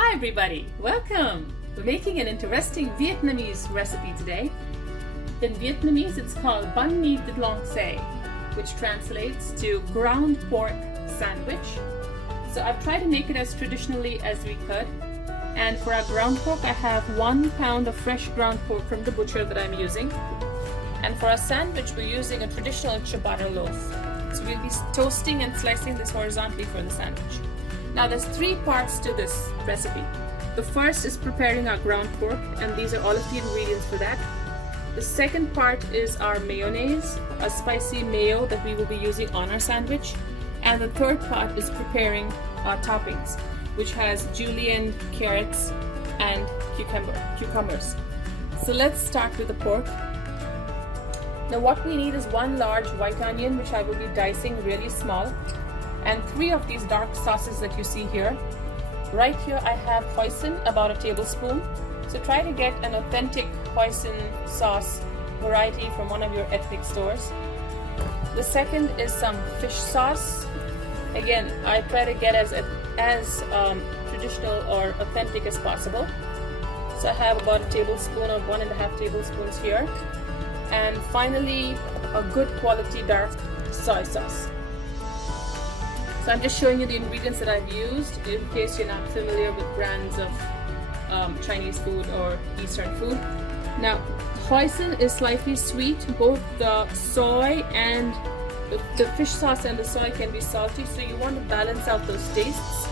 Hi everybody, welcome! We're making an interesting Vietnamese recipe today. In Vietnamese it's called Bánh, thit, which translates to ground pork sandwich. So I've tried to make it as traditionally as we could. And for our ground pork I have 1 pound of fresh ground pork from the butcher that I'm using. And for our sandwich we're using a traditional ciabatta loaf. So we'll be toasting and slicing this horizontally for the sandwich. Now there's 3 parts to this recipe. The first is preparing our ground pork, and these are all of the ingredients for that. The second part is our mayonnaise, a spicy mayo that we will be using on our sandwich. And the third part is preparing our toppings, which has julienne, carrots, and cucumbers. So let's start with the pork. Now what we need is 1 large white onion, which I will be dicing really small, and 3 of these dark sauces that you see here. Right here I have hoisin, about a tablespoon. So try to get an authentic hoisin sauce variety from one of your ethnic stores. The second is some fish sauce. Again, I try to get as traditional or authentic as possible. So I have about a tablespoon or 1.5 tablespoons here. And finally, a good quality dark soy sauce. So I'm just showing you the ingredients that I've used in case you're not familiar with brands of Chinese food or Eastern food. Now, hoisin is slightly sweet. Both the soy and the fish sauce and the soy can be salty, so you want to balance out those tastes.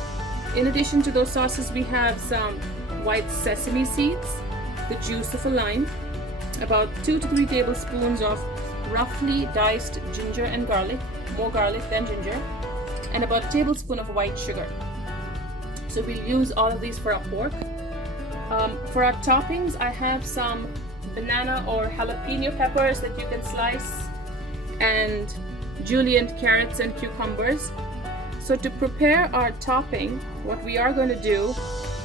In addition to those sauces, we have some white sesame seeds, the juice of a lime, about 2 to 3 tablespoons of roughly diced ginger and garlic, more garlic than ginger, and about a tablespoon of white sugar. So we'll use all of these for our pork. For our toppings, I have some banana or jalapeno peppers that you can slice, and julienne, carrots, and cucumbers. So to prepare our topping, what we are going to do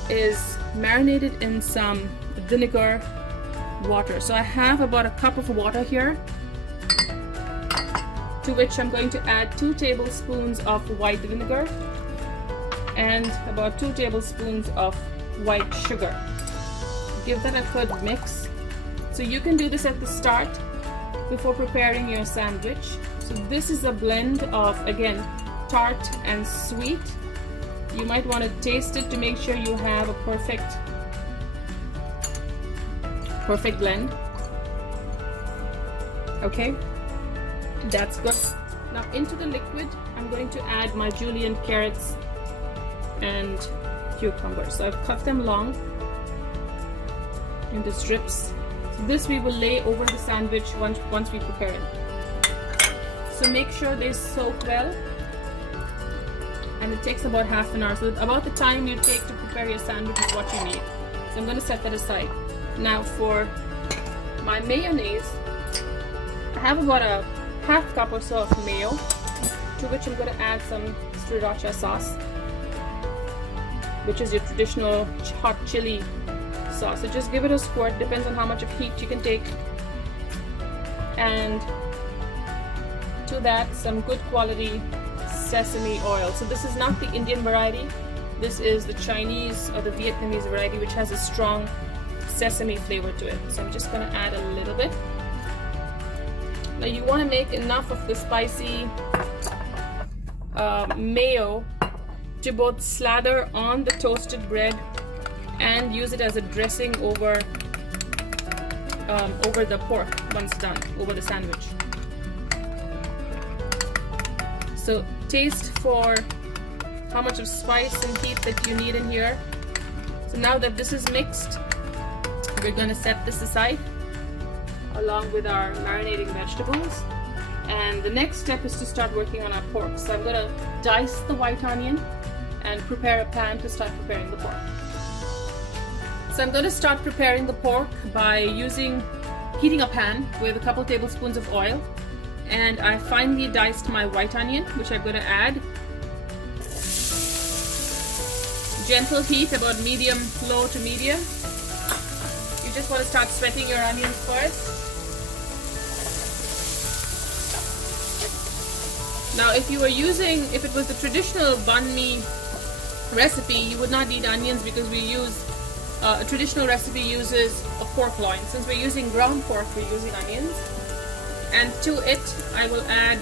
is marinate it in some vinegar water. So I have about a cup of water here, to which I'm going to add 2 tablespoons of white vinegar and about 2 tablespoons of white sugar. Give that a good mix. So you can do this at the start before preparing your sandwich. So this is a blend of, again, tart and sweet. You might want to taste it to make sure you have a perfect blend. Okay, that's good. Now into the liquid I'm going to add my julienne, carrots, and cucumbers. So I've cut them long into strips. So this we will lay over the sandwich once we prepare it. So make sure they soak well, and it takes about half an hour. So about the time you take to prepare your sandwich is what you need. So I'm going to set that aside. Now for my mayonnaise, I have about a half cup or so of mayo, to which I'm going to add some sriracha sauce, which is your traditional hot chili sauce. So just give it a squirt, depends on how much of heat you can take. And to that, some good quality sesame oil. So this is not the Indian variety, this is the Chinese or the Vietnamese variety, which has a strong sesame flavor to it. So I'm just going to add a little bit. Now you want to make enough of the spicy mayo to both slather on the toasted bread and use it as a dressing over the pork once done, over the sandwich. So taste for how much of spice and heat that you need in here. So now that this is mixed, we're going to set this aside along with our marinating vegetables. And the next step is to start working on our pork. So I'm going to dice the white onion and prepare a pan to start preparing the pork. So I'm going to start preparing the pork by heating a pan with a couple tablespoons of oil. And I finely diced my white onion, which I'm going to add. Gentle heat, about medium, low to medium. You just want to start sweating your onions first. Now if it was the traditional banh mi recipe, you would not need onions because we use a traditional recipe uses a pork loin. Since we're using ground pork, we're using onions. And to it, I will add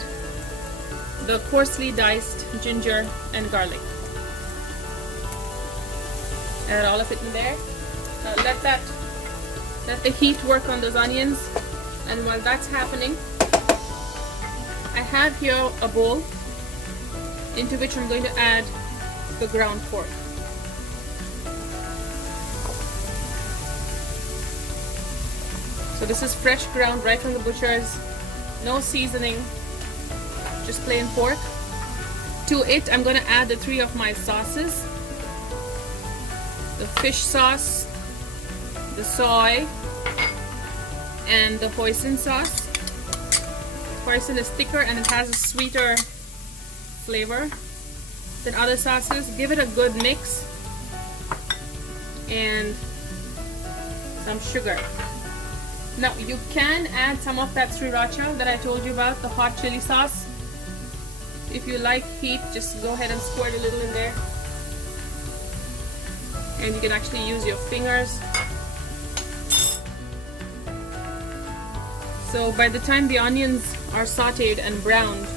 the coarsely diced ginger and garlic. Add all of it in there. Let the heat work on those onions. And while that's happening, I have here a bowl into which I'm going to add the ground pork. So this is fresh ground right from the butcher's, no seasoning, just plain pork. To it, I'm going to add the 3 of my sauces: the fish sauce, the soy, and the hoisin sauce. Hoisin is thicker and it has a sweeter flavor than other sauces. Give it a good mix and some sugar. Now you can add some of that sriracha that I told you about, the hot chili sauce. If you like heat, just go ahead and squirt a little in there. And you can actually use your fingers. So by the time the onions are sauteed and browned,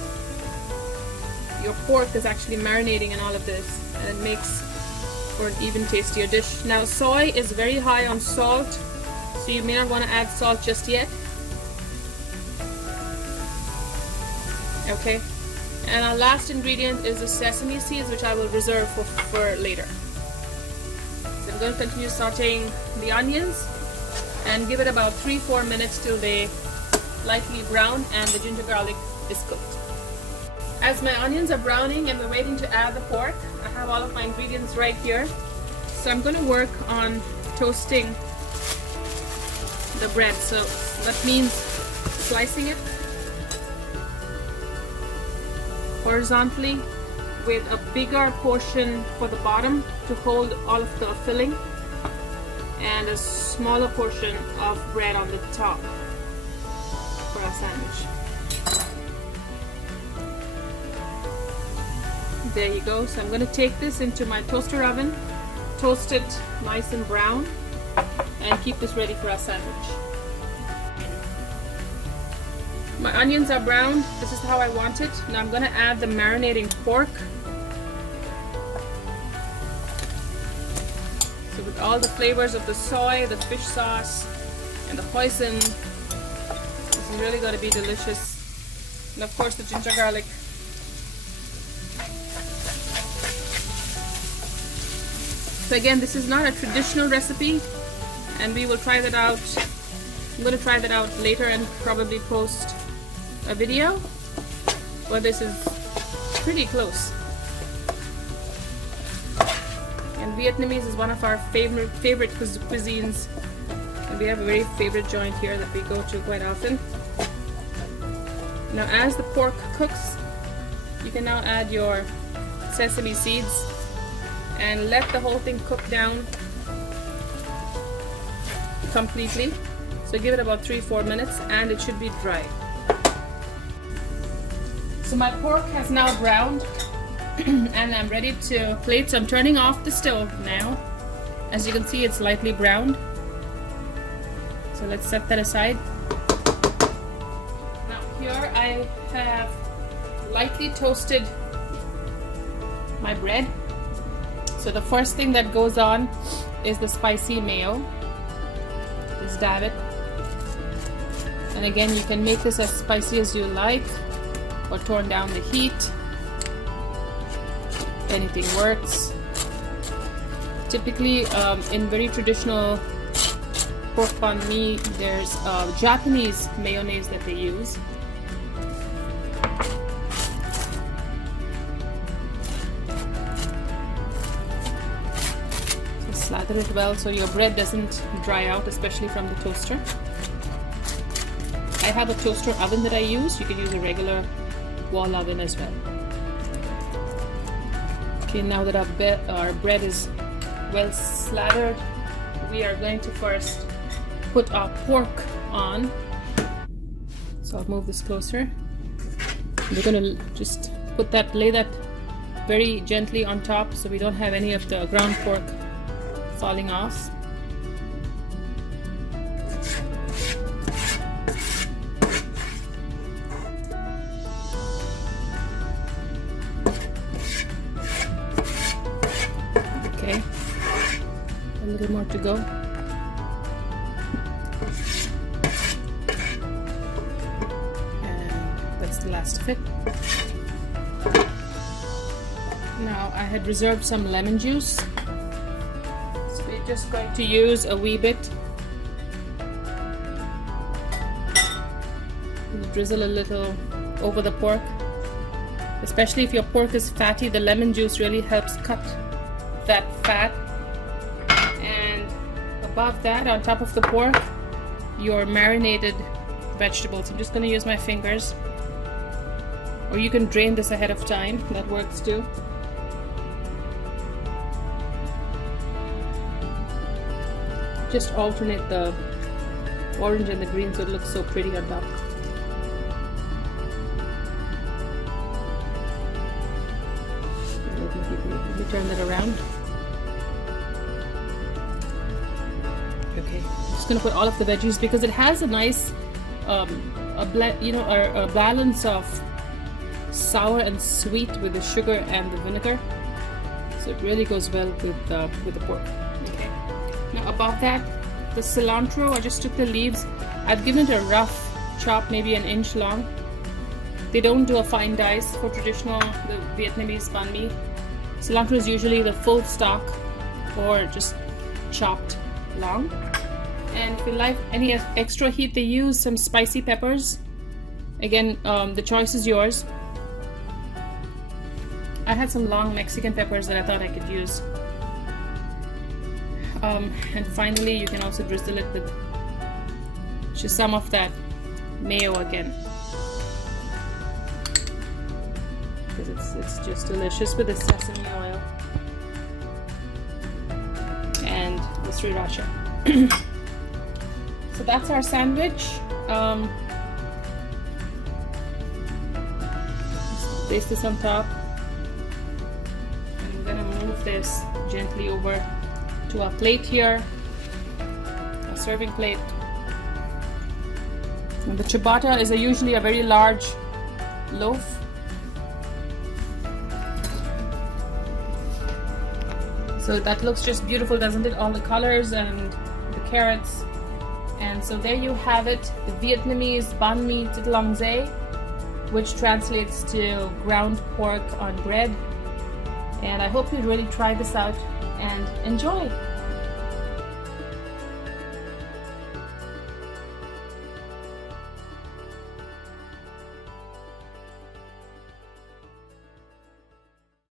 your pork is actually marinating in all of this, and it makes for an even tastier dish. Now soy is very high on salt, so you may not want to add salt just yet. Okay, and our last ingredient is the sesame seeds, which I will reserve for later. So I'm going to continue sauteing the onions and give it about 3-4 minutes till they lightly brown and the ginger garlic is cooked. As my onions are browning and we're waiting to add the pork, I have all of my ingredients right here. So I'm going to work on toasting the bread. So that means slicing it horizontally with a bigger portion for the bottom to hold all of the filling and a smaller portion of bread on the top for our sandwich. There you go. So I'm going to take this into my toaster oven, toast it nice and brown, and keep this ready for our sandwich. My onions are browned. This is how I want it. Now I'm going to add the marinating pork. So with all the flavors of the soy, the fish sauce, and the hoisin, this is really going to be delicious. And of course the ginger garlic. So again, this is not a traditional recipe, and we will try that out. I'm going to try that out later and probably post a video, but this is pretty close. And Vietnamese is one of our favorite cuisines, and we have a very favorite joint here that we go to quite often. Now as the pork cooks, you can now add your sesame seeds and let the whole thing cook down completely. So give it about 3-4 minutes and it should be dry. So my pork has now browned and I'm ready to plate. So I'm turning off the stove now. As you can see, it's lightly browned. So let's set that aside. Now here I have lightly toasted my bread. So the first thing that goes on is the spicy mayo. Just dab it. And again, you can make this as spicy as you like or turn down the heat. Anything works. Typically, in very traditional pork banh mi, there's Japanese mayonnaise that they use. Slather it well so your bread doesn't dry out, especially from the toaster. I have a toaster oven that I use. You can use a regular wall oven as well. Okay, now that our bread is well slathered, we are going to first put our pork on. So I'll move this closer. We're going to just lay that very gently on top so we don't have any of the ground pork falling off. Okay, a little more to go. And that's the last of it. Now I had reserved some lemon juice, so we're just going to use a wee bit. Drizzle a little over the pork. Especially if your pork is fatty, the lemon juice really helps cut that fat. And above that, on top of the pork, your marinated vegetables. I'm just going to use my fingers, or you can drain this ahead of time, that works too. Just alternate the orange and the green so it looks so pretty on top. Let me turn that around. Okay, I'm just gonna put all of the veggies because it has a nice a balance of sour and sweet with the sugar and the vinegar. So it really goes well with the pork. Okay. Now above that, the cilantro, I just took the leaves. I've given it a rough chop, maybe an inch long. They don't do a fine dice for traditional the Vietnamese banh mi. Cilantro is usually the full stalk or just chopped long. And if you like any extra heat, they use some spicy peppers. Again, the choice is yours. I had some long Mexican peppers that I thought I could use. And finally, you can also drizzle it with just some of that mayo again, because it's just delicious with the sesame oil and the sriracha. So that's our sandwich. Place this on top. I'm gonna move this gently over to a plate here, a serving plate. And the ciabatta is usually a very large loaf. So that looks just beautiful, doesn't it? All the colors and the carrots. And so there you have it, the Vietnamese bánh mì thit, which translates to ground pork on bread. And I hope you really try this out and enjoy.